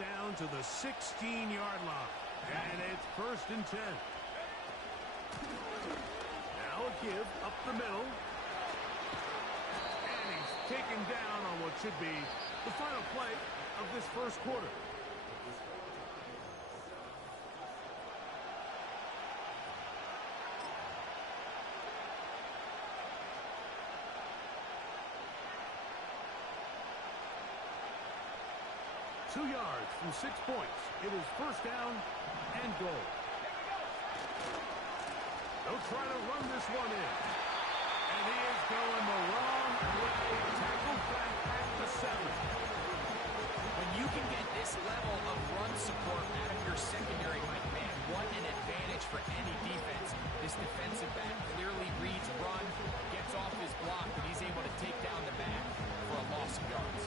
down to the 16-yard line. And it's 1st and 10. Now a give up the middle. And he's taken down on what should be the final play of this first quarter. Two yards from 6 points. It is 1st down and goal. They'll try to run this one in. And he is going the wrong way. Tackled back at the 7. When you can get this level of run support out of your secondary, Mike, man, what an advantage for any defense. This defensive back clearly reads run, gets off his block, and he's able to take down the back for a loss of yards.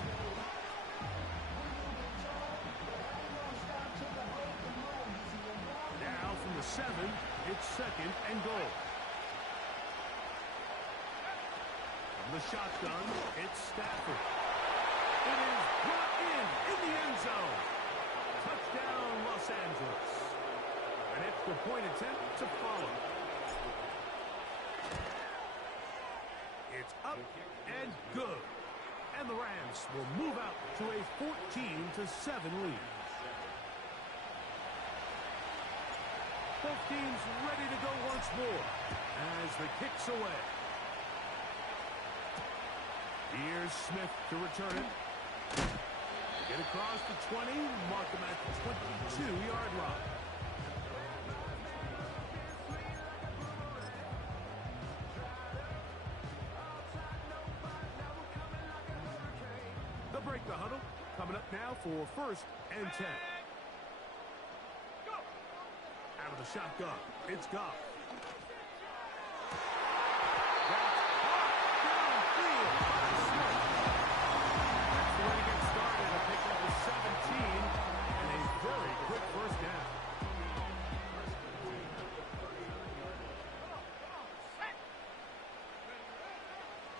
Now from the 7, it's 2nd and goal. From the shotgun, it's Stafford. It is brought in the end zone. Touchdown, Los Angeles. An extra point attempt to follow. It's up and good. And the Rams will move out to a 14-7 lead. Both teams ready to go once more as the kick's away. Here's Smith to return it. Get across the 20, mark him at the 22-yard line. They'll break the huddle. Coming up now for 1st and 10. Out of the shotgun, it's Goff. That's hot downfield by Smith. That's the way to get started. A pick up to 17 and a very quick 1st down.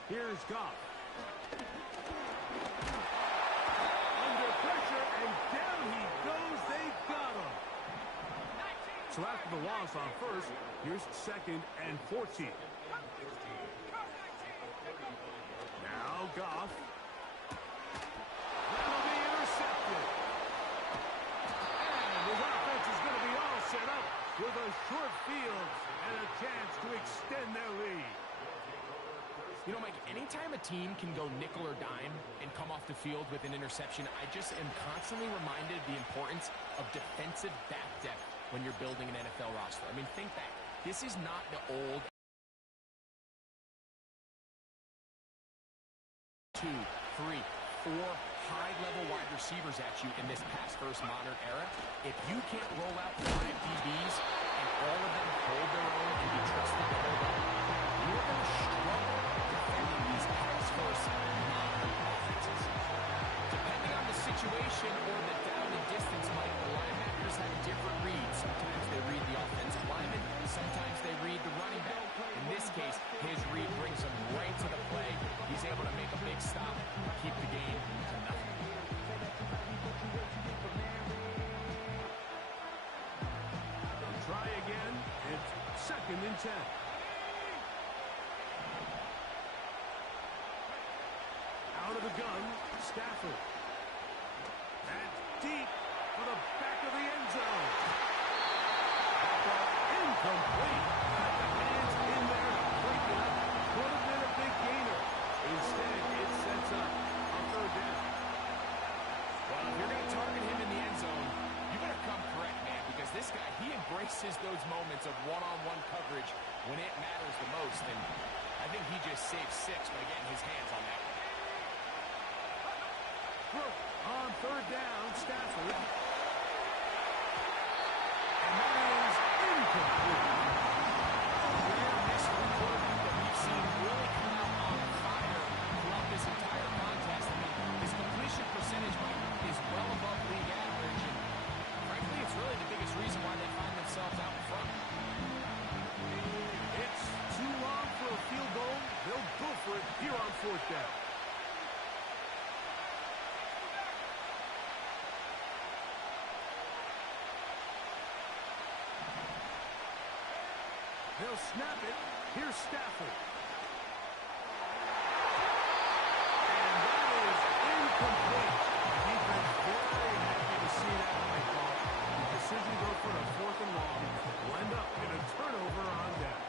Here's Goff. Under pressure, and down he goes. They got him. So after the loss on 1st, here's 2nd and 14. Now Goff. That'll be intercepted. And his offense is going to be all set up with a short field and a chance to extend their lead. You know, Mike, anytime a team can go nickel or dime and come off the field with an interception, I just am constantly reminded of the importance of defensive back depth when you're building an NFL roster. I mean, think back. This is not the old 2, 3, 4 high-level wide receivers at you in this pass-first modern era. If you can't roll out 5 DBs and all of them hold their own and be trusted to hold up, you're going to struggle defending these pass-first modern offenses. Depending on the situation or the down and distance, Mike, the linebackers have different reads. Sometimes they read the offensive lineman. Sometimes they read the running back. In this case, his read brings him right to the play. He's able to make a big stop, keep the game to nothing. They'll try again. It's 2nd and 10. Out of the gun, Stafford. That's deep for the back of the end zone. That ball incomplete. The hands in there to break it up. Could have been a big gainer. Instead, it sets up a 3rd down. Well, if you're going to target him in the end zone, you better come correct, man, because this guy, he embraces those moments of one-on-one coverage when it matters the most, and I think he just saved 6 by getting his hands on that one. On 3rd down, Stafford. And that is incomplete. Clear missed from quarterback that we've seen really come out on fire throughout this entire contest. I mean, his completion percentage, Mike, is well above league average, and frankly, it's really the biggest reason why they find themselves out in front. It's too long for a field goal. They'll go for it here on 4th down. They'll snap it. Here's Stafford. And that is incomplete. The defense very happy to see that play call. The decision to go for a 4th and long will end up in a turnover on down.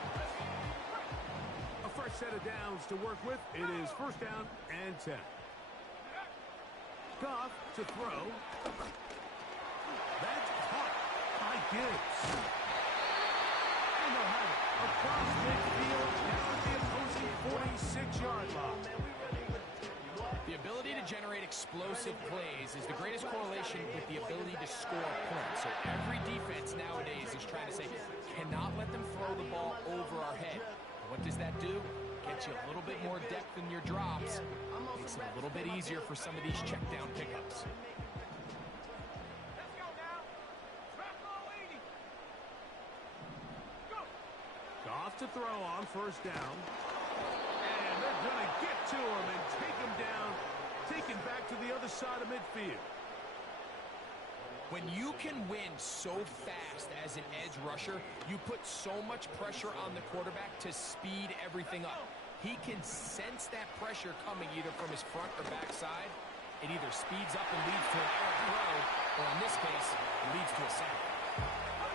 A fresh set of downs to work with. It is 1st down and 10. Goff to throw. That's caught by Gibbs. And they'll have it across midfield down at the opposing 46-yard line. The ability to generate explosive plays is the greatest correlation with the ability to score points. So every defense nowadays is trying to say, cannot let them throw the ball over our head. What does that do? Gets you a little bit more depth in your drops. Makes it a little bit easier for some of these check down pickups. Goff to throw on 1st down. And they're going to get to him and take him down, taken back to the other side of midfield. When you can win so fast as an edge rusher, you put so much pressure on the quarterback to speed everything up. He can sense that pressure coming either from his front or back side. It either speeds up and leads to an errant throw, or in this case, leads to a sack.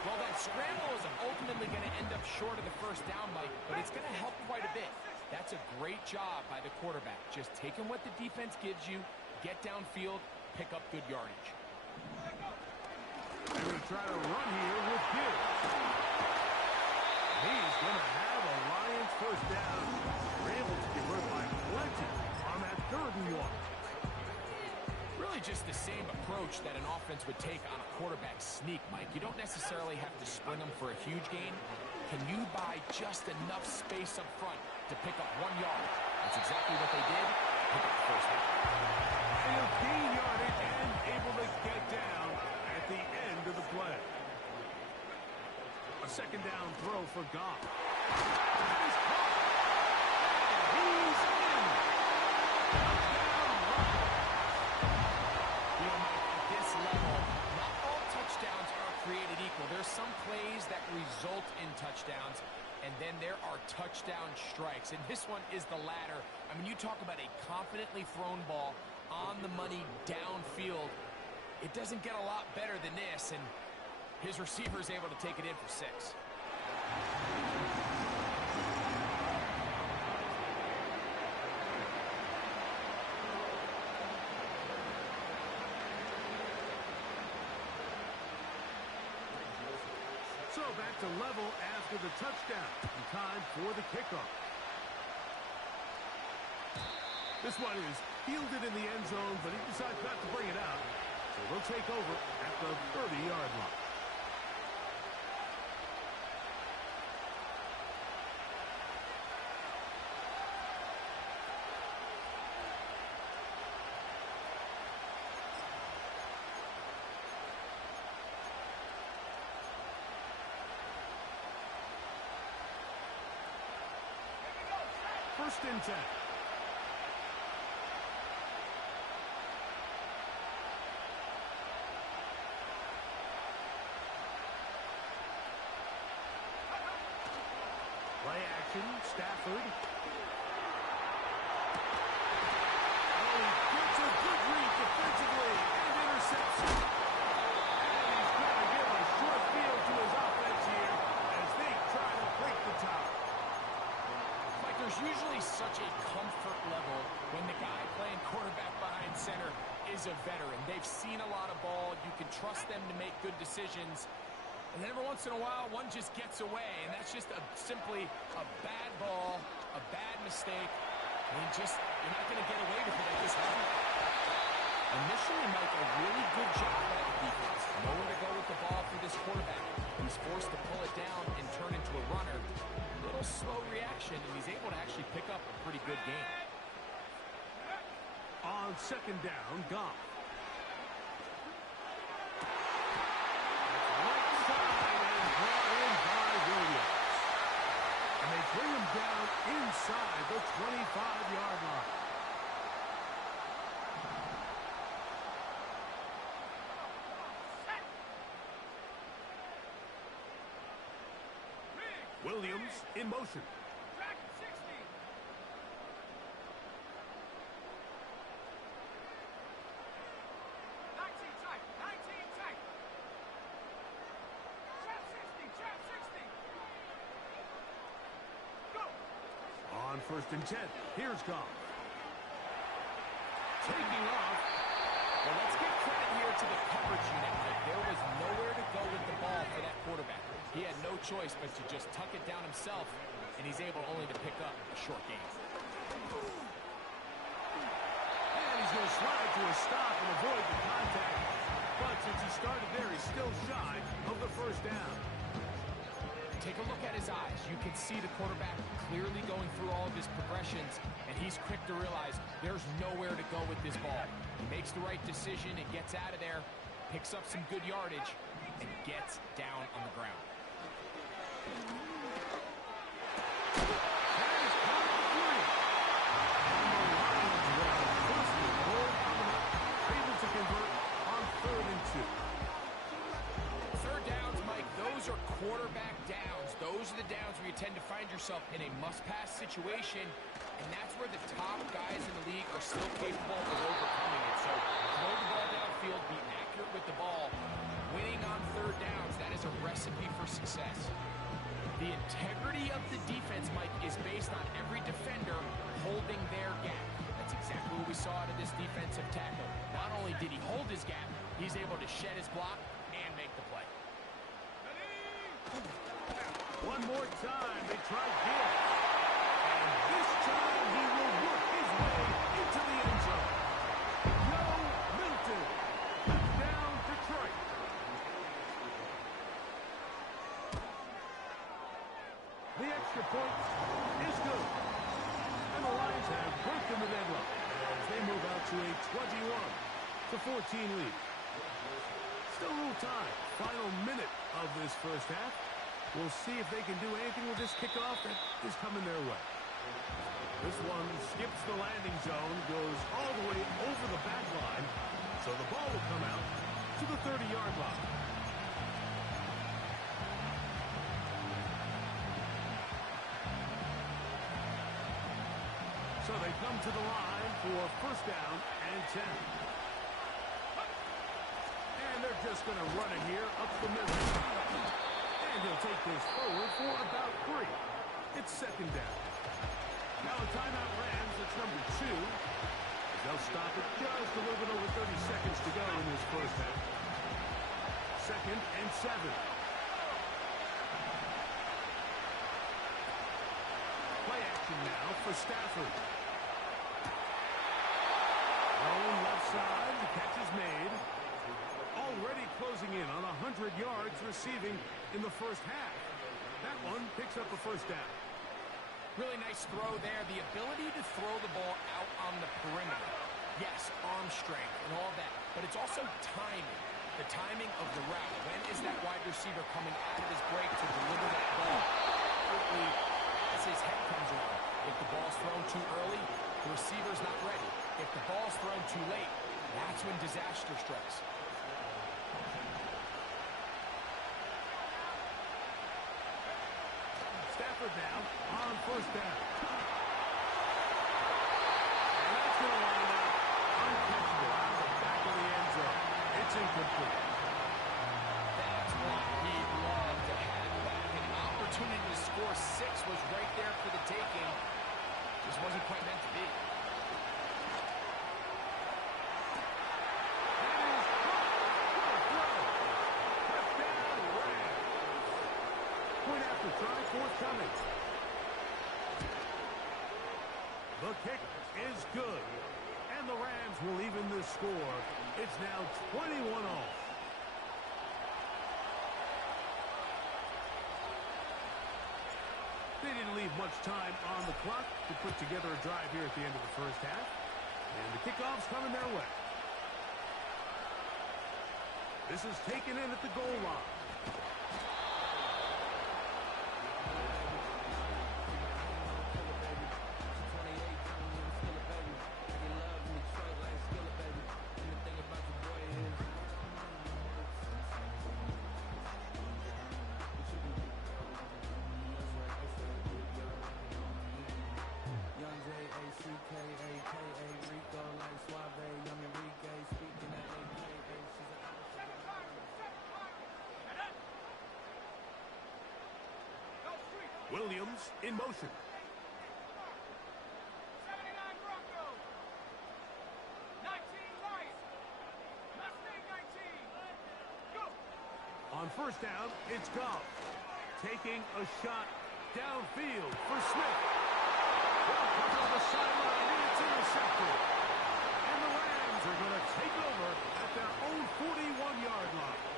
Well, that scramble is ultimately going to end up short of the 1st down, Mike, but it's going to help quite a bit. That's a great job by the quarterback. Just taking what the defense gives you, get downfield, pick up good yardage. They're going to try to run here with Gibbs. He's going to have a Lions 1st down. They're able to convert by plenty on that 3rd and 1. Really just the same approach that an offense would take on a quarterback sneak, Mike. You don't necessarily have to spring them for a huge gain. Can you buy just enough space up front to pick up 1 yard? That's exactly what they did. Pick up the 1st down. And he'll gain yardage and able to get down at the end of the play. A 2nd down throw for Goff. And he's caught. He's in. Touchdown, Lions. You know, Mike, at this level, not all touchdowns are created equal. There's some plays that result in touchdowns, and then there are touchdown strikes. And this one is the latter. I mean, you talk about a confidently thrown ball on the money downfield. It doesn't get a lot better than this, and his receiver is able to take it in for 6. So back to level after the touchdown. And time for the kickoff. This one is fielded in the end zone, but he decides not to bring it out. So they'll take over at the 30-yard line. First and 10. Play action, Stafford. Oh, he gets a good read defensively and interception. And he's going to give a short field to his offense here as they try to break the tie. Mike, there's usually such a comfort level when the guy playing quarterback behind center is a veteran. They've seen a lot of ball. You can trust them to make good decisions. And then every once in a while, one just gets away, and that's just simply a bad ball, a bad mistake. I mean, you're not going to get away with it at this level. Initially, Mike, a really good job by the defense. Nowhere to go with the ball for this quarterback. He's forced to pull it down and turn into a runner. A little slow reaction, and he's able to actually pick up a pretty good game. On 2nd down, Goff. And they bring him down inside the 25-yard line. Will Williams in motion. Track 60. Tight. 19 tight. Trap 60. Go. On 1st and 10, here's Goff. Taking off. Well, let's give credit here to the coverage unit. There was nowhere to go with the ball for that quarterback. He had no choice but to just tuck it down himself, and he's able only to pick up a short gain. And he's going to slide to a stop and avoid the contact. But since he started there, he's still shy of the first down. Take a look at his eyes. You can see the quarterback clearly going through all of his progressions, and he's quick to realize there's nowhere to go with this ball. He makes the right decision and gets out of there, picks up some good yardage, and gets down on the ground. That is caught at the 3. And the Lions with a first and goal coming up, able to convert on 3rd and 2. Third downs, Mike, those are quarterback downs. Those are the downs where you tend to find yourself in a must-pass situation, and that's where the top guys in the league are still capable of overcoming it. So throw the ball downfield, be accurate with the ball. Winning on third downs, that is a recipe for success. The integrity of the defense, Mike, is based on every defender holding their gap. That's exactly what we saw out of this defensive tackle. Not only did he hold his gap, he's able to shed his block and make the play. One more time, they try Gibbs. And this time he will work his way into the end zone. Joe Milton, touchdown Detroit. The extra point is good. And the Lions have broken the deadlock as they move out to a 21-14 lead. Still a little time. Final minute of this first half. We'll see if they can do anything with this kickoff that is coming their way. This one skips the landing zone, goes all the way over the back line, so the ball will come out to the 30-yard line. So they come to the line for first down and 10. And they're just going to run it here up the middle. And he'll take this forward for about 3. It's second down. Now a timeout Rams, it's number 2. They'll stop it just a little bit over 30 seconds to go in this first half. Second and 7. Play action now for Stafford. Rolling left side, the catch is made. Already closing in on 100 yards receiving in the first half. That one picks up a first down. Really nice throw there. The ability to throw the ball out on the perimeter. Yes, arm strength and all that, but it's also timing. The timing of the route. When is that wide receiver coming out of his break to deliver that ball? Quickly as his head comes around. If the ball's thrown too early, the receiver's not ready. If the ball's thrown too late, that's when disaster strikes. Stafford now on first down. And that's going to line up uncatchable out of the back of the end zone. It's incomplete. That's what he'd love to have back. An opportunity to score 6 was right there for the taking. Just wasn't quite meant to be. Try forthcoming. The kick is good. And the Rams will even the score. It's now 21 all. They didn't leave much time on the clock to put together a drive here at the end of the first half. And the kickoff's coming their way. This is taken in at the goal line. Williams in motion. 79 Broncos. 19 Lions. Mustang 19. Go. On first down, it's Goff. Taking a shot downfield for Smith. Well, covered on the sideline, and it's intercepted. And the Rams are going to take over at their own 41-yard line.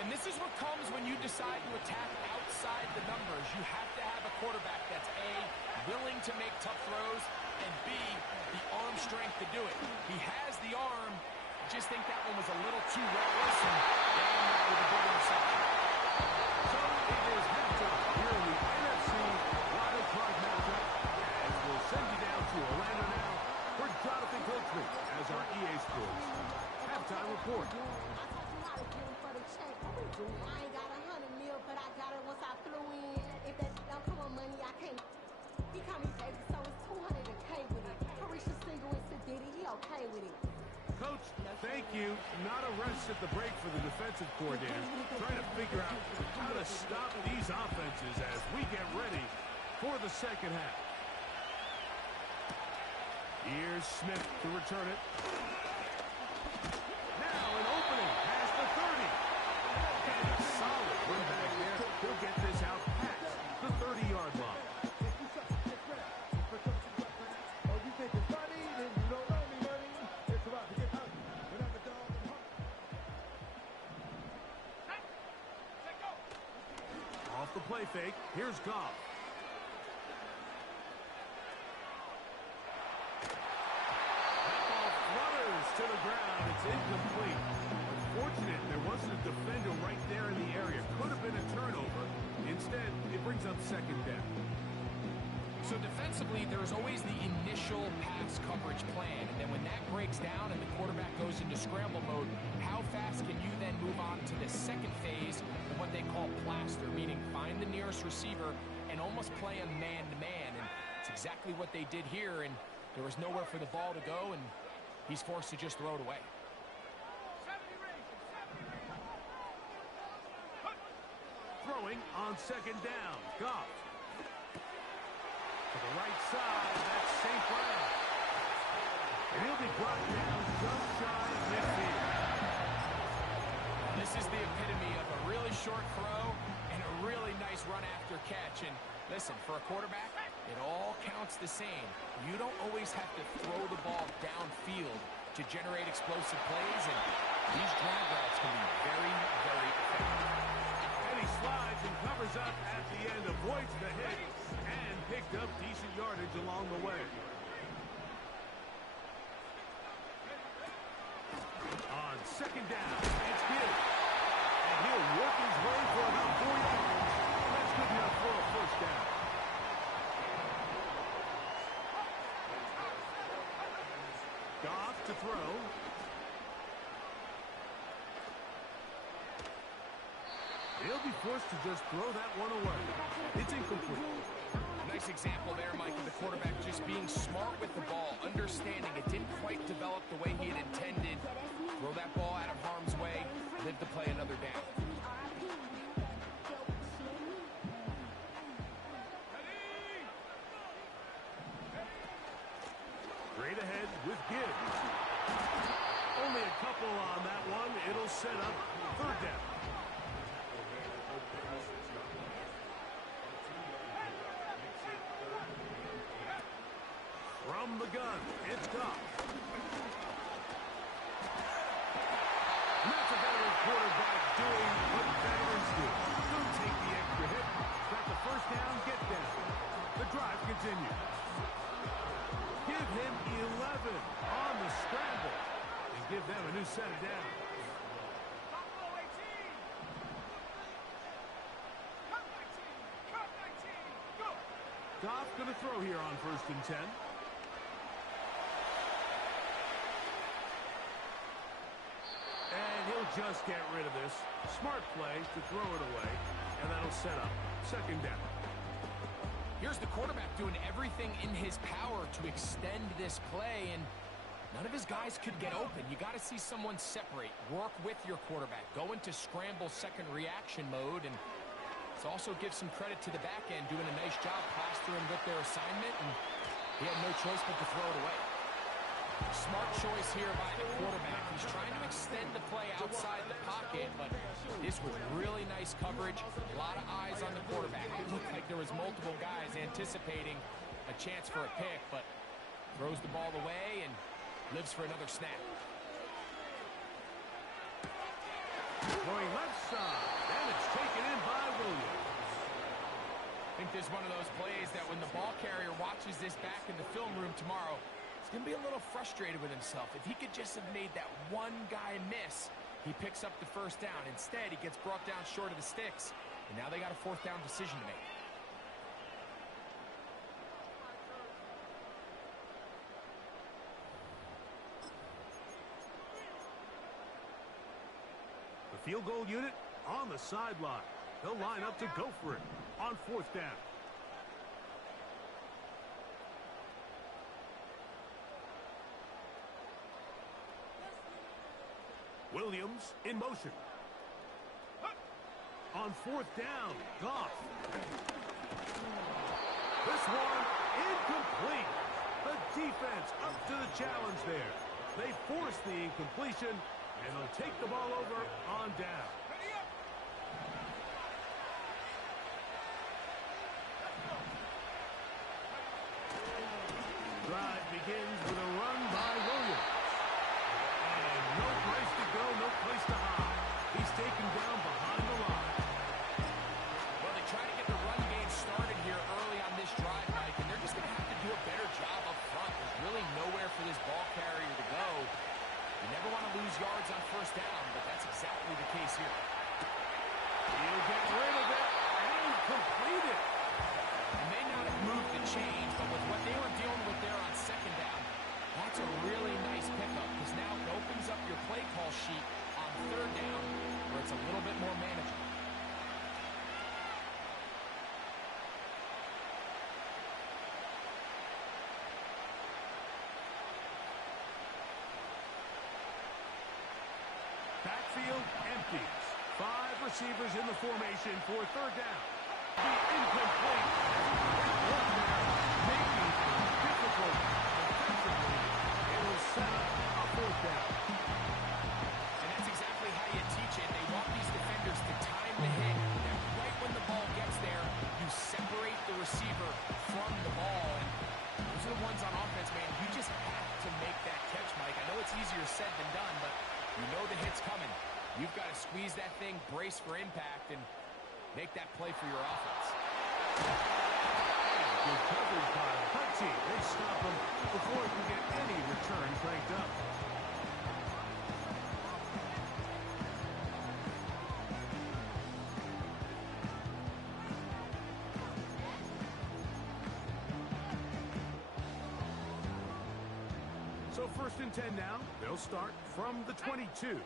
And this is what comes when you decide to attack outside the numbers. You have to have a quarterback that's A, willing to make tough throws, and B, the arm strength to do it. He has the arm. Just think that one was a little too reckless, and they ended up with a big interception. So it is halftime here in the NFC Wild Card matchup. As we'll send you down to Orlando now for Jonathan Coachman as our EA Sports halftime report. I ain't got 100 mil, but I got it once I flew in. If that shit don't come on money, I can't. He call me baby, so it's 200K with it. Carisha single and Sadiddy, he okay with it. Coach, thank you. Not a rest at the break for the defensive coordinator. Trying to figure out how to stop these offenses as we get ready for the second half. Here's Smith to return it. Now an opening past the 30. And a solid run back there. He'll get this out past the 30-yard line. Off the play fake, here's Goff. That ball flutters to the ground. It's incomplete. Unfortunate, there wasn't a defender right there in the area. Could have been a turnover. Instead, it brings up second down. So defensively, there's always the initial pass coverage plan. And then when that breaks down and the quarterback goes into scramble mode, how fast can you then move on to the second phase of what they call plaster, meaning find the nearest receiver and almost play him man-to-man. And it's exactly what they did here, and there was nowhere for the ball to go, and he's forced to just throw it away. 70 Rangers. 70 Rangers. Throwing on second down. Goff. To the right side, that's St. Brown. And he'll be brought down just shy of midfield. This is the epitome of a really short throw and a really nice run after catch. And listen, for a quarterback, it all counts the same. You don't always have to throw the ball downfield to generate explosive plays, and these drag routes can be very, very effective. And he slides and covers up at the end, avoids the hit, and picked up decent yardage along the way. On second down, it's Gibbs. And he'll work his way for about 4 yards. That's good enough for a first down. Goff to throw. He'll be forced to just throw that one away. It's incomplete. Nice example there, Mike, of the quarterback just being smart with the ball, understanding it didn't quite develop the way he had intended. Throw that ball out of harm's way, live to play another down. Straight ahead with Gibbs. Only a couple on that one. It'll set up third down. From the gun, it's Goff. And that's a veteran quarterback doing what veterans do. Don't take the extra hit. Got the first down, get down. The drive continues. Give him 11 on the scramble and give them a new set of downs. Buffalo 18. Cut 19. Cut 19. Go. Goff going to throw here on 1st and 10. And he'll just get rid of this. Smart play to throw it away, and that'll set up second down. Here's the quarterback doing everything in his power to extend this play, and none of his guys could get open. You got to see someone separate, work with your quarterback, go into scramble second reaction mode, and Let's also give some credit to the back end, doing a nice job plastering with their assignment, and he had no choice but to throw it away. Smart choice here by the quarterback. He's trying to extend the play outside the pocket, but this was really nice coverage. A lot of eyes on the quarterback. It looked like there was multiple guys anticipating a chance for a pick, but throws the ball away and lives for another snap. Going left side, and it's taken in by Williams. I think this is one of those plays that when the ball carrier watches this back in the film room tomorrow, he's going to be a little frustrated with himself. If he could just have made that one guy miss, he picks up the first down. Instead, he gets brought down short of the sticks, and now they got a fourth down decision to make. The field goal unit on the sideline. They'll line up to go for it on fourth down. Williams in motion. On fourth down, Goff. This one incomplete. The defense up to the challenge there. They force the incompletion, and they'll take the ball over on down. Ready up. Drive begins with a run by Williams. And no place to go, no place to hide. He's taken down behind the line. Well, they try to get the run game started here early on this drive, Mike, and they're just going to have to do a better job up front. There's really nowhere for this ball carrier to go. You never want to lose yards on first down, but that's exactly the case here. He'll get rid of it and complete it. He may not have moved the chains, but with what they were dealing with there on second down, that's a really nice pickup, because now it opens up your play call sheet on third down where it's a little bit more manageable. Backfield empties. 5 receivers in the formation for third down. The incomplete. Work there, making it difficult defensively. It'll set up a fourth down. And that's exactly how you teach it. They want these defenders to time the hit. And right when the ball gets there, you separate the receiver from the ball. And those are the ones on offense, man. You just have to make that catch, Mike. I know it's easier said than done, but you know the hit's coming. You've got to squeeze that thing, brace for impact, and make that play for your offense. Good coverage by the punt team. They stop him before he can get any return cranked up. So 1st and 10 now. They'll start from the 22.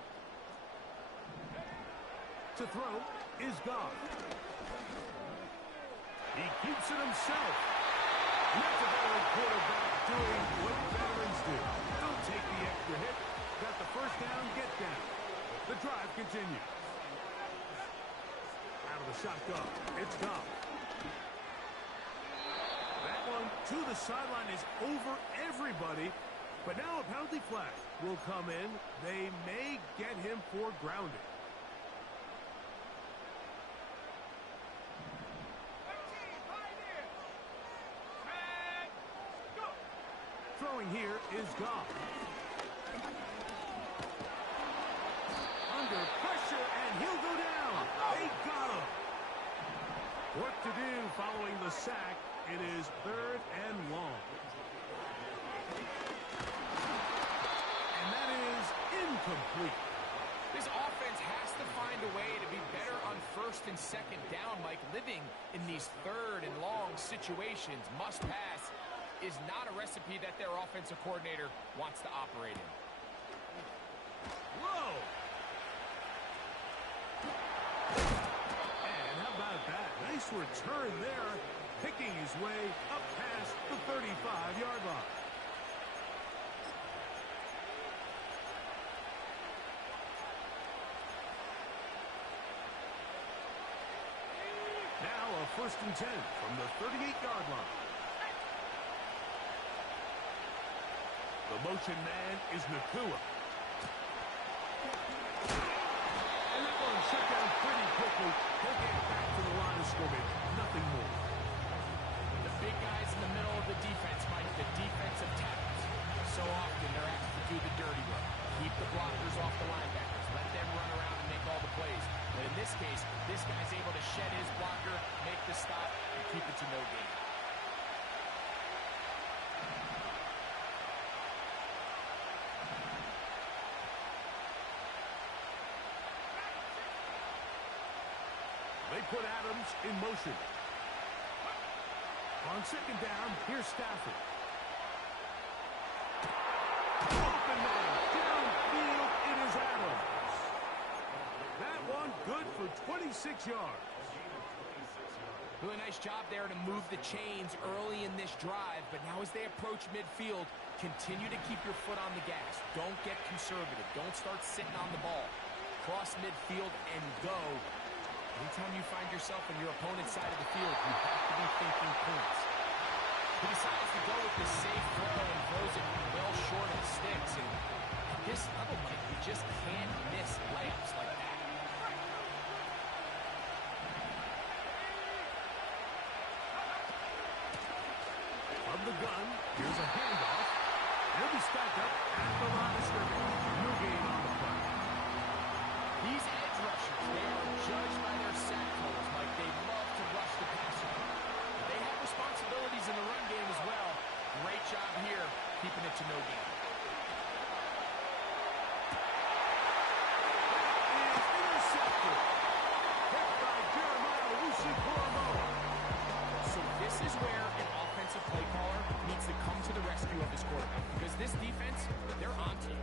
To throw is Goff. He keeps it himself. That's a veteran quarterback doing what veterans do. Don't take the extra hit. Got the first down, get down. The drive continues. Out of the shotgun, it's Goff. That one to the sideline is over everybody. But now a penalty flag will come in. They may get him for grounding. 19, pioneer. And go. Throwing here is Goff. Under pressure, and he'll go down. They got him. Work to do following the sack. It is 3rd and long. And that is incomplete. This offense has to find a way to be better on 1st and 2nd down, Mike. Living in these 3rd and long situations, must pass, is not a recipe that their offensive coordinator wants to operate in. Whoa! And how about that? Nice return there, picking his way up past the 35-yard line. first and 10 from the 38-yard line. The motion man is Nacua. And that one shut down pretty quickly. He'll get back to the line of scrimmage. Nothing more. The big guys in the middle of the defense, Mike, the defensive tackles. So often they're asked to do the dirty work. Keep the blockers off the linebackers. Let them run around and make all the plays. But in this case, this guy's able to shed his blocker, make the stop, and keep it to no gain. They put Adams in motion. On second down, here's Stafford. Open man, downfield, it is Adams. That one good for 26 yards. Doing a nice job there to move the chains early in this drive, but now as they approach midfield, continue to keep your foot on the gas. Don't get conservative. Don't start sitting on the ball. Cross midfield and go. Anytime you find yourself on your opponent's side of the field, you have to be thinking points. He decides to go with the safe throw and throws it well short of the sticks. And at this level, Mike, you just can't miss layups like that. From the gun, here's a handoff. He'll be stacked up at the line of scrimmage. No gain on the play. These edge rushers, they are judged by their sack totals, Mike. They love to rush the passer. They have responsibilities in the run game as well. Great job here, keeping it to no gain. Is intercepted. Picked by Jeremiah Owusu-Koramoah. So this is where an offensive play caller needs to come to the rescue of his quarterback. Because this defense, they're onto you.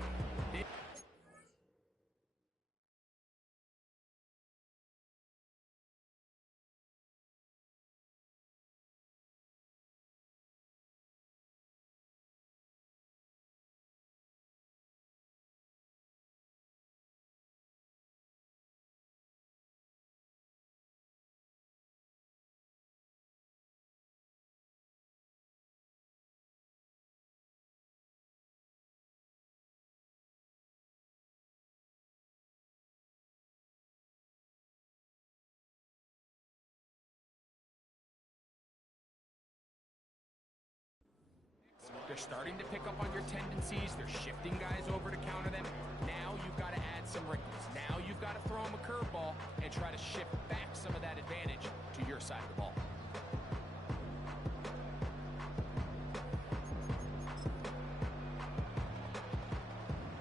They're starting to pick up on your tendencies. They're shifting guys over to counter them. Now you've got to add some wrinkles. Now you've got to throw them a curveball and try to shift back some of that advantage to your side of the ball.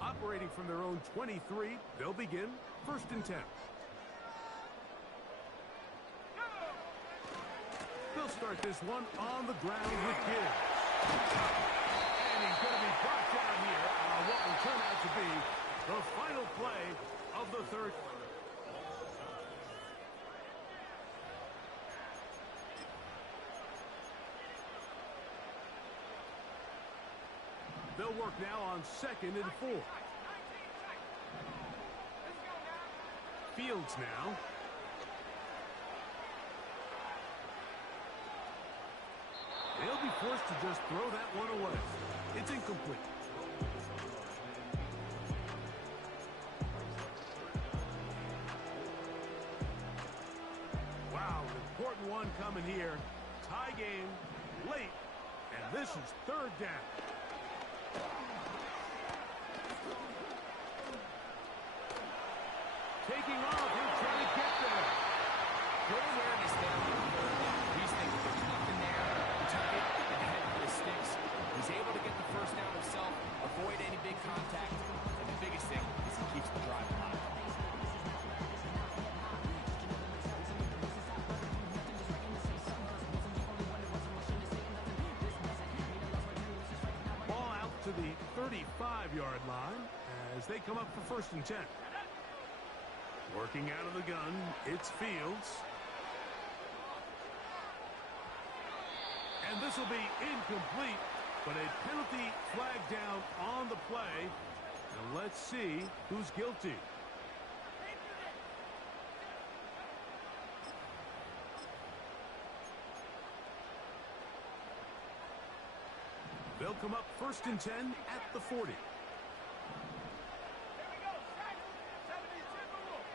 Operating from their own 23, they'll begin first and 10. They'll start this one on the ground with Gibbs. And he's going to be brought down here on what will turn out to be the final play of the third. They'll work now on second and 4. Fields now. They'll be forced to just throw that one away. It's incomplete. Wow, important one coming here. Tie game, late, and this is third down. Taking off, he'll try to get there. Good awareness there on the third down. He's thinking there's nothing there. He took it and head for the sticks. He's able to get the first down himself, avoid any big contact, and the biggest thing is he keeps the drive alive. Ball out to the 35-yard line as they come up for first and 10. Working out of the gun, it's Fields. And this will be incomplete, but a penalty flag down on the play. And let's see who's guilty. They'll come up 1st and 10 at the 40. Here we go. Set. 70 Timberwolves.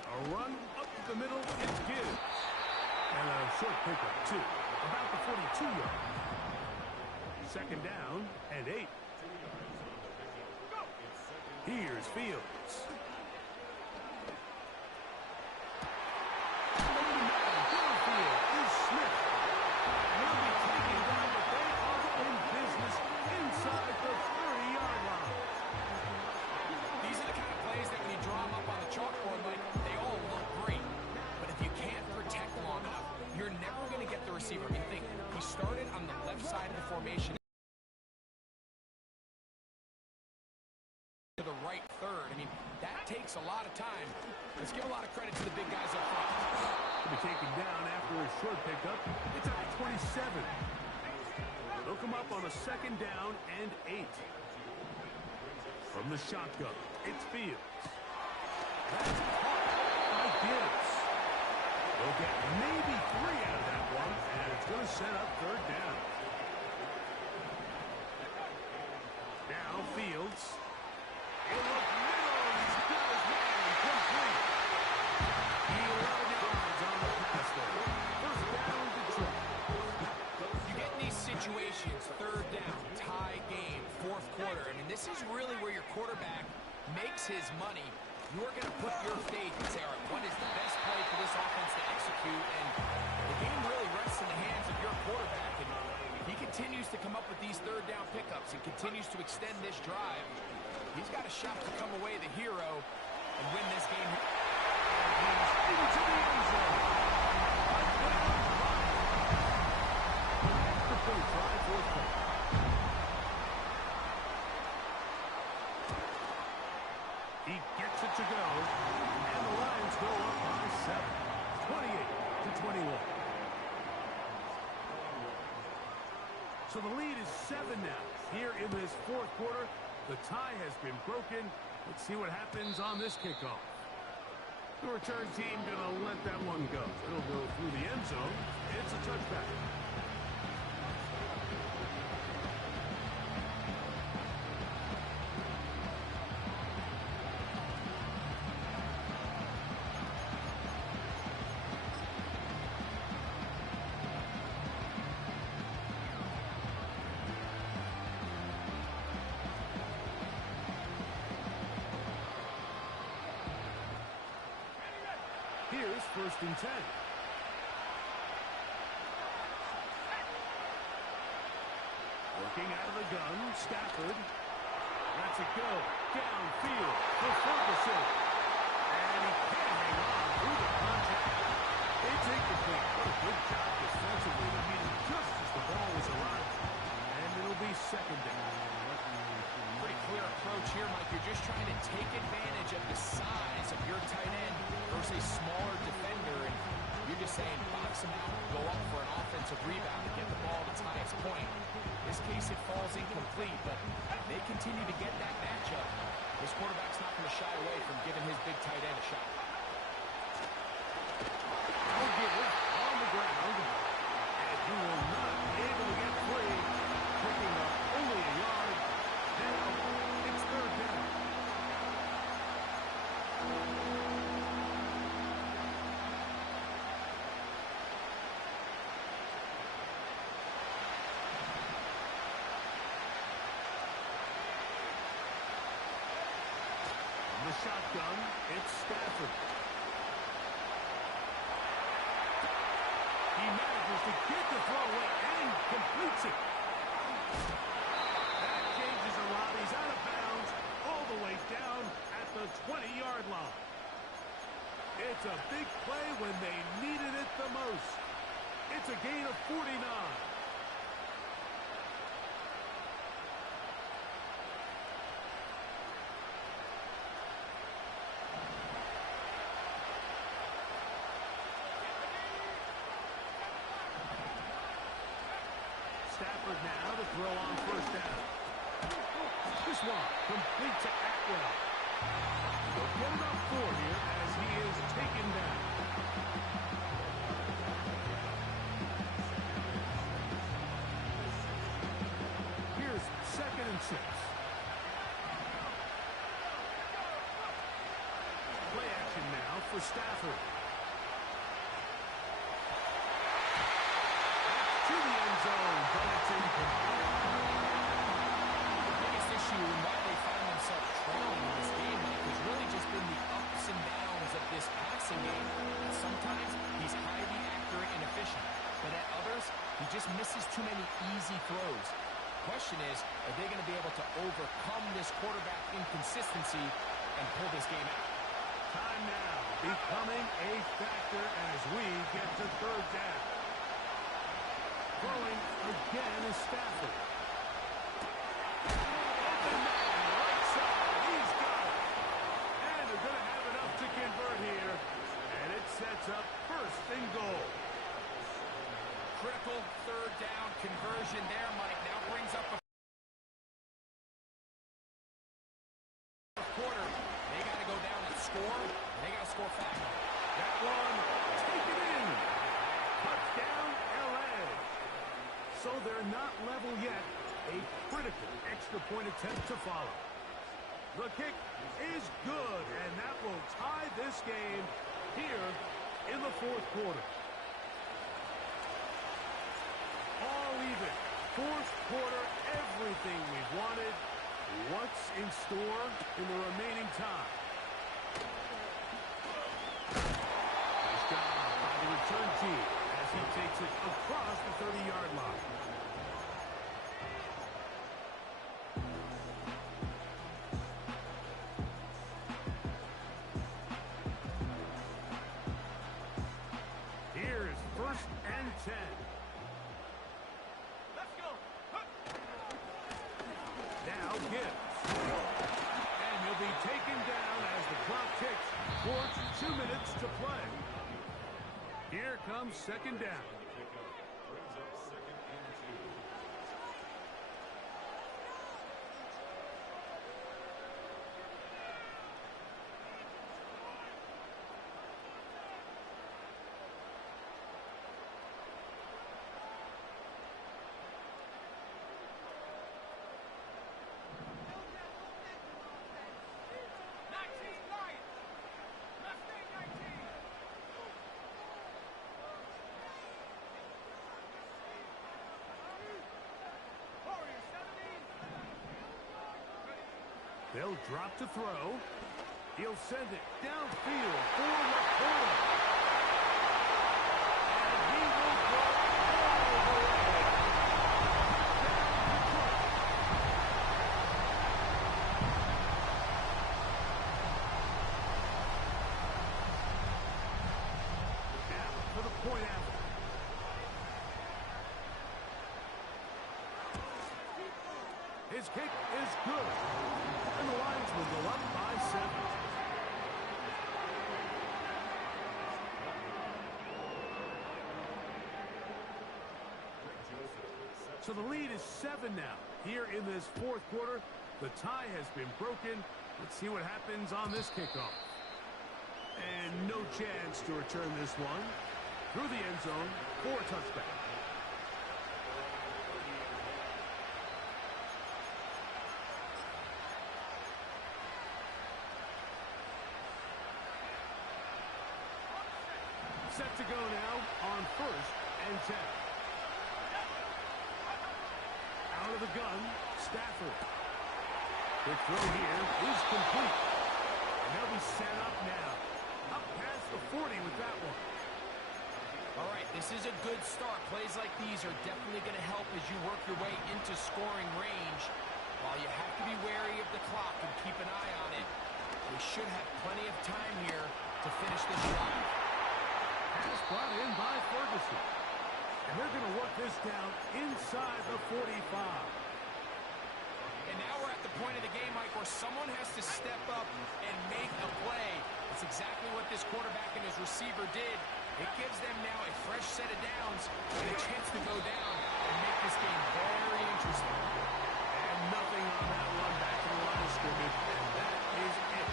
A run up the middle, it's Gibbs. And a short pickup, too. About the 42-yard. 2nd down and 8. Here's Fields. Downfield is Smith. And he'll be taken down, but they are in business inside the 30-yard line. These are the kind of plays that when you draw them up on the chalkboard, Mike, they all look great. But if you can't protect long enough, you're never going to get the receiver. I mean, think, he started on the left side of the formation to the right third. I mean, that takes a lot of time. Let's give a lot of credit to the big guys up front. He'll be taken down after a short pickup. It's at the 27. They'll come up on a 2nd down and 8. From the shotgun, it's Fields. That's caught by Gibbs. They'll get maybe 3 out of that one, and it's going to set up 3rd down. Now Fields. He'll look middle, and he's got his man complete. 11 yards on the pass there. 1st down, Detroit. You get in these situations, 3rd down, tie game, 4th quarter. I mean, this is really where your quarterback makes his money. You're going to put your faith and say, all right, what is the best play for this offense to execute? And the game really rests in the hands of your quarterback. And he continues to come up with these 3rd down pickups and continues to extend this drive. He's got a shot to come away the hero and win this game. And he's into the end zone. The point try for a punt. He gets it to go, and the Lions go up by 7, 28-21. So the lead is 7 now. Here in this 4th quarter, the tie has been broken. Let's see what happens on this kickoff. The return team going to let that one go. It'll go through the end zone. It's a touchback. Here's 1st and 10. Working out of the gun, Stafford. Lets it go. Downfield for Ferguson. And he can't hang on through the contact. It's incomplete. What a good job defensively to meet him just as the ball was arriving. And it'll be 2nd down. Pretty clear approach here, Mike. You're just trying to take advantage of the size of your tight end versus a smaller defender, and you're just saying box him out, go up for an offensive rebound and get the ball at its highest point. In this case, it falls incomplete, but they continue to get that matchup. This quarterback's not going to shy away from giving his big tight end a shot. I'll give it on the ground, and he will not be able to get free, picking up only a yard. Now it's 3rd down. From the shotgun, it's Stafford. He manages to get the throw away and completes it. That changes a lot. He's out of bounds all the way down at the 20-yard line. It's a big play when they needed it the most. It's a gain of 49. Stafford now to throw on 1st down. This one complete to Atwell. They'll get it up 4 here as he is taken down. Play action now for Stafford. To the end zone, but it's incomplete. The biggest issue and why they find themselves trailing in this game, Mike, has really just been the ups and downs of this passing game. And sometimes he's highly accurate and efficient, but at others, he just misses too many easy throws. Question is, are they going to be able to overcome this quarterback inconsistency and pull this game out? Time now becoming a factor as we get to third down. Throwing again is Stafford. Open man, right side, he's got it. And they're going to have enough to convert here. And it sets up first and goal. Critical third down conversion there, Mike. Now brings up a quarter. They got to go down and score, and they got to score fast. That one, take it in. Touchdown, L.A. So they're not level yet. A critical extra point attempt to follow. The kick is good, and that will tie this game here in the fourth quarter. All even. Fourth quarter, everything we've wanted. What's in store in the remaining time? Nice job by the return team as he takes it across the 30-yard line. Here's first and 10. Let's go. Now Gibbs. And he'll be taken down as the clock ticks towards 2 minutes to play. Here comes second down. They'll drop to throw. He'll send it downfield for Laporta. And he will go all the way. Down the truck. Now for the point after. His kick is good. And the Lions will go up by 7. So the lead is 7 now. Here in this fourth quarter, the tie has been broken. Let's see what happens on this kickoff. And no chance to return this one. Through the end zone for a touchdown. Set to go now on first and 10. Out of the gun, Stafford. The throw here is complete. And they'll be set up now. Up past the 40 with that one. All right, this is a good start. Plays like these are definitely going to help as you work your way into scoring range. While you have to be wary of the clock and keep an eye on it, we should have plenty of time here to finish this drive. Pass brought in by Ferguson. And they're going to work this down inside the 45. And now we're at the point of the game, Mike, where someone has to step up and make a play. That's exactly what this quarterback and his receiver did. It gives them now a fresh set of downs and a chance to go down and make this game very interesting. And nothing on that one back to the line of scrimmage. And that is it.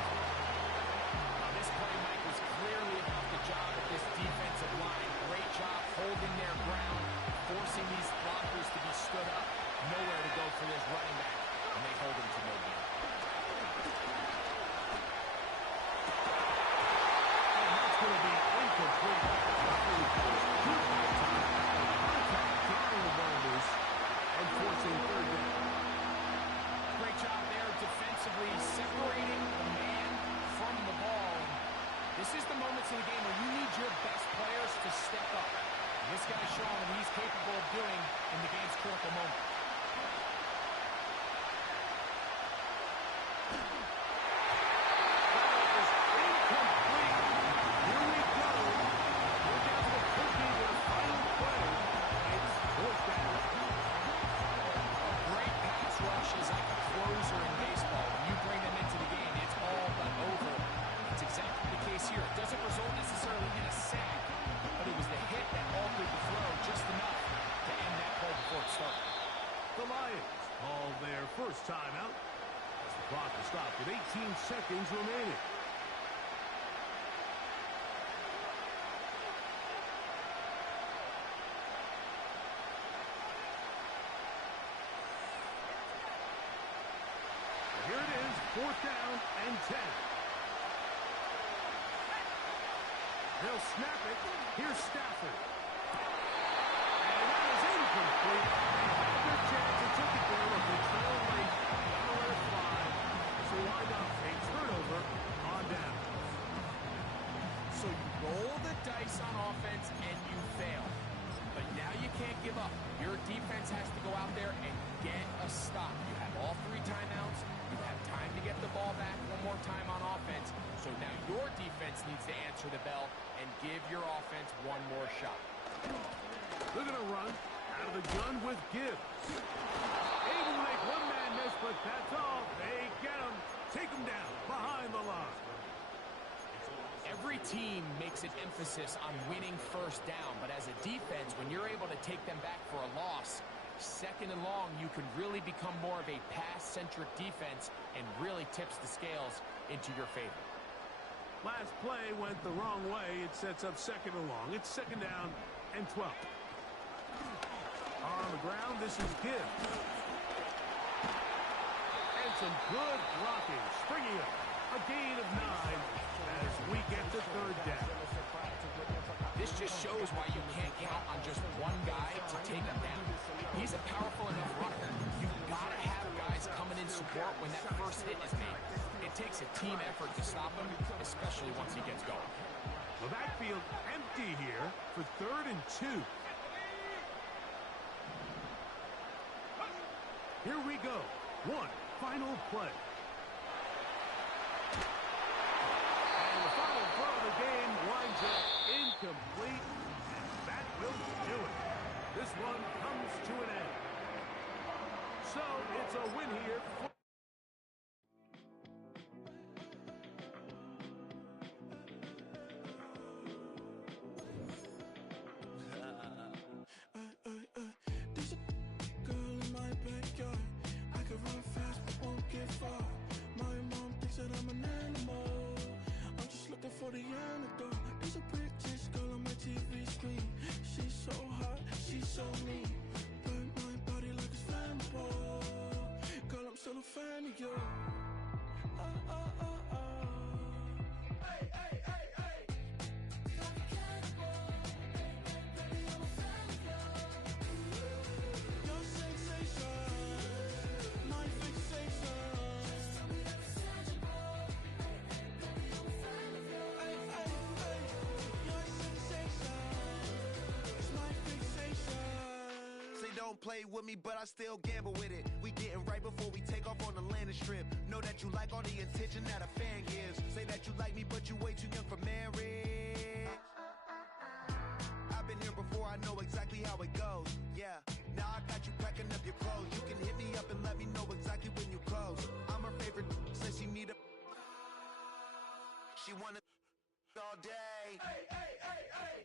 Now, this play, Mike, was clearly about the job of this defensive line. Great job holding their ground, forcing these blockers to be stood up. Nowhere to go for this running back. and they hold him to no gain. And that's going to be incomplete. Getting the ball loose and forcing third down. Great job there defensively, separating the man from the ball. This is the moments in the game where you need your best players to step up. And this guy's showing what he's capable of doing in the game's critical moment. First timeout as the clock is stopped with 18 seconds remaining. Well, here it is, 4th down and 10. They'll snap it. Here's Stafford. And that is incomplete. They had their chance and took it there with the trail late. Gotta let it fly. So wind up a turnover on down. So you roll the dice on offense and you fail. But now you can't give up. Your defense has to go out there and get a stop. You have all 3 timeouts. You have time to get the ball back one more time on offense. So now your defense needs to answer the bell and give your offense one more shot. They're going to run out of the gun with Gibbs. Able to make one man miss, but that's all. They get him. Take him down behind the line. Every team makes an emphasis on winning first down, but as a defense, when you're able to take them back for a loss, 2nd and long, you can really become more of a pass-centric defense and really tips the scales into your favor. Last play went the wrong way. It sets up 2nd and long. It's 2nd down and 12. On the ground, this is Gibbs. And some good blocking. Springing up. A gain of 9 as we get to 3rd down. This just shows why you can't count on just one guy to take him down. He's a powerful enough runner. You've got to have guys coming in support when that first hit is made. It takes a team effort to stop him, especially once he gets going. The backfield empty here for 3rd and 2. Here we go. One final play. And the final throw of the game winds up incomplete. And that will do it. This one comes to an end. So it's a win here for I'm an animal. I'm just looking for the antidote. There's a British girl on my TV screen. She's so hot, she's so mean. Burn my body like it's flammable. Girl, I'm still a fan of you. Hey, hey, hey, hey. Like a cannibal. Baby, I'm a fan of you. Your sensation, my fixation. Don't play with me, but I still gamble with it. We getting right before we take off on the landing strip. Know that you like all the attention that a fan gives. Say that you like me, but you way too young for marriage. I've been here before, I know exactly how it goes. Yeah, now I got you packing up your clothes. You can hit me up and let me know exactly when you close. I'm her favorite, says she need a... She wanna all day. Hey, hey, hey, hey.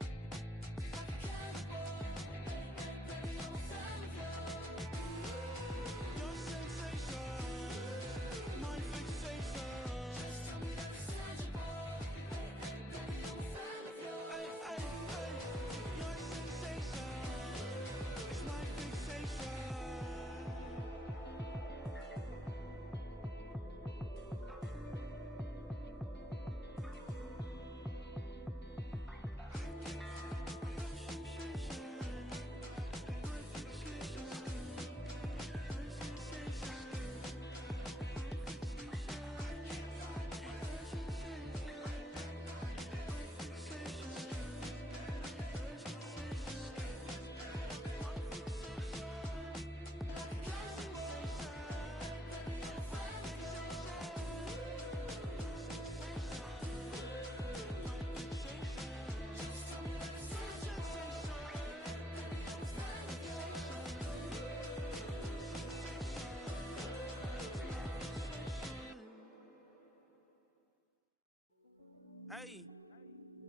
Hey,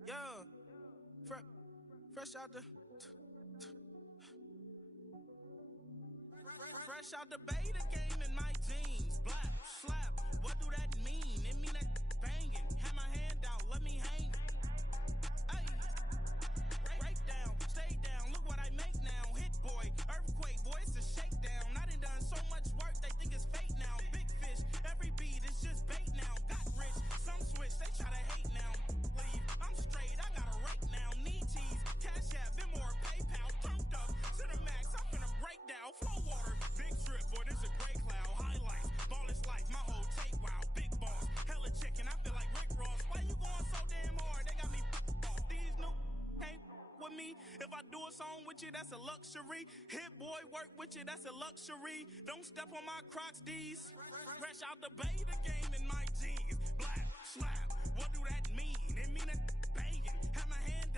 yeah, fresh out the. Fresh out the beta game in my jeans. Black, slap, what do that mean? It mean that banging. Have my hand out, let me hang. Hey, break down, stay down, look what I make now. Hit boy, earthquake, boy, it's a shakedown. I done so much work, they think it's fake now. Big fish, every beat is just bait now. Got rich, some switch, they try to hate now. Leave, I'm straight, I got a rake now. Need tease, cash app, Venmo, PayPal, turned up. To the max, I'm finna break down. Flow water, big trip, boy, this a gray cloud. Highlights, ball is life, my whole take, wow. Big boss, hella chicken, I feel like Rick Ross. Why you going so damn hard? They got me off. These new can't with me. If I do a song with you, that's a luxury. Hit boy, work with you, that's a luxury. Don't step on my Crocs, D's. Fresh out the beta game in my jeans. Black, slap, what do that mean?